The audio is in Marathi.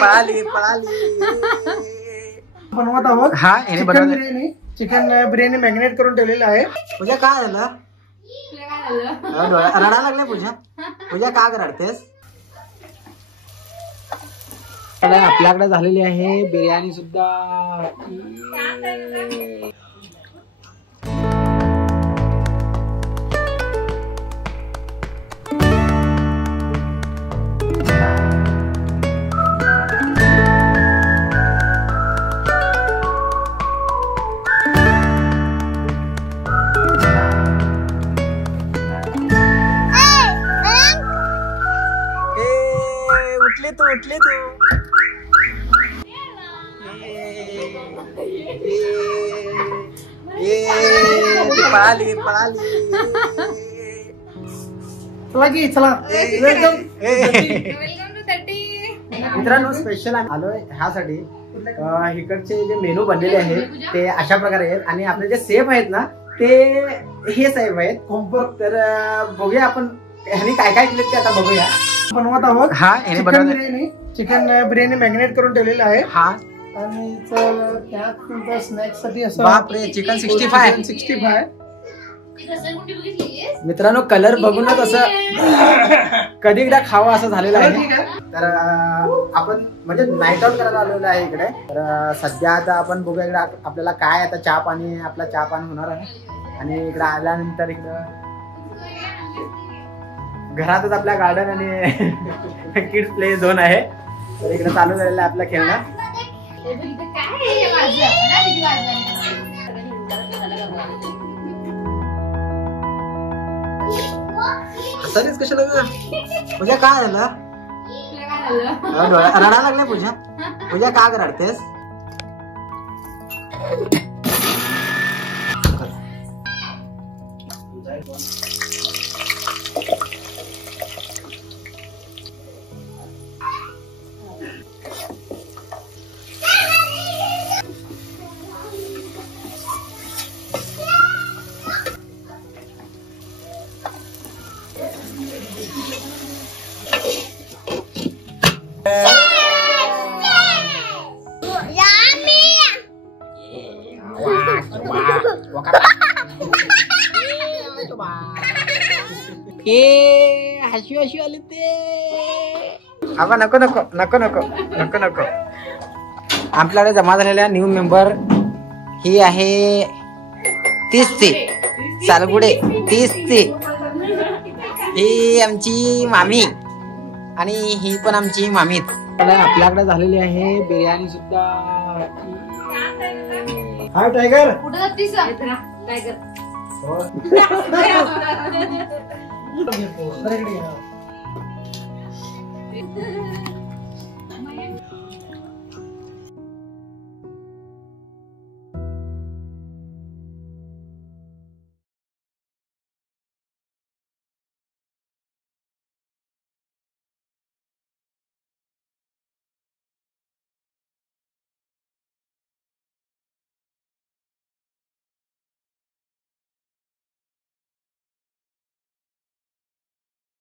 पळाली बनवत आहोत. हा चिकन बिर्याणी मॅरिनेट करून ठेवलेलं आहे. पूजा काय झालं? रडायला लागले पूजा का रडतेस? आपल्याकडे झालेली आहे बिर्याणी सुद्धा. उठले तू पळाली चला मित्रांनो, स्पेशल आलोय ह्यासाठी. इकडचे जे मेनू बनलेले आहेत ते अशा प्रकारे आहेत आणि आपले जे सेफ आहेत ना ते हे सेफ आहेत. तर बघूया आपण ह्यांनी काय काय केलं ते आता बघूया. बनवत आहोत. हा चिकन बिर्याणी मॅरिनेट करून ठेवलेलं आहे. हा आणि त्यात स्नॅक्स साठी असं बापरे चिकन 65 मित्रांनो, कलर बघूनच असं कधी एकदा खावं असं झालेलं आहे. तर आपण म्हणजे नाईट आउट करायला आलेलो आहे इकडे. तर सध्या आता आपण बघूया इकडे आपल्याला काय आता चहा पाणी होणार आहे. आणि इकडे आल्यानंतर इकडं घरातच आपल्या गार्डन आणि किड्स प्ले झोन आहे. तर इकडे चालू झालेलं आहे आपलं खेळणं. हसालीस कशाला? पूजा काय झालं? रडायला लागले पूजा का रडतेस? हशी आली ते. आपण नको. आपल्याकडे जमा झालेल्या न्यू मेंबर ही आहे 30 सालगुडे. 30 ही आमची मामी आणि ही पण आमची मामीच. आपल्याकडे झालेली आहे बिर्याणी सुद्धा. हाय टायगर. कुठे जातीस टायगर? हो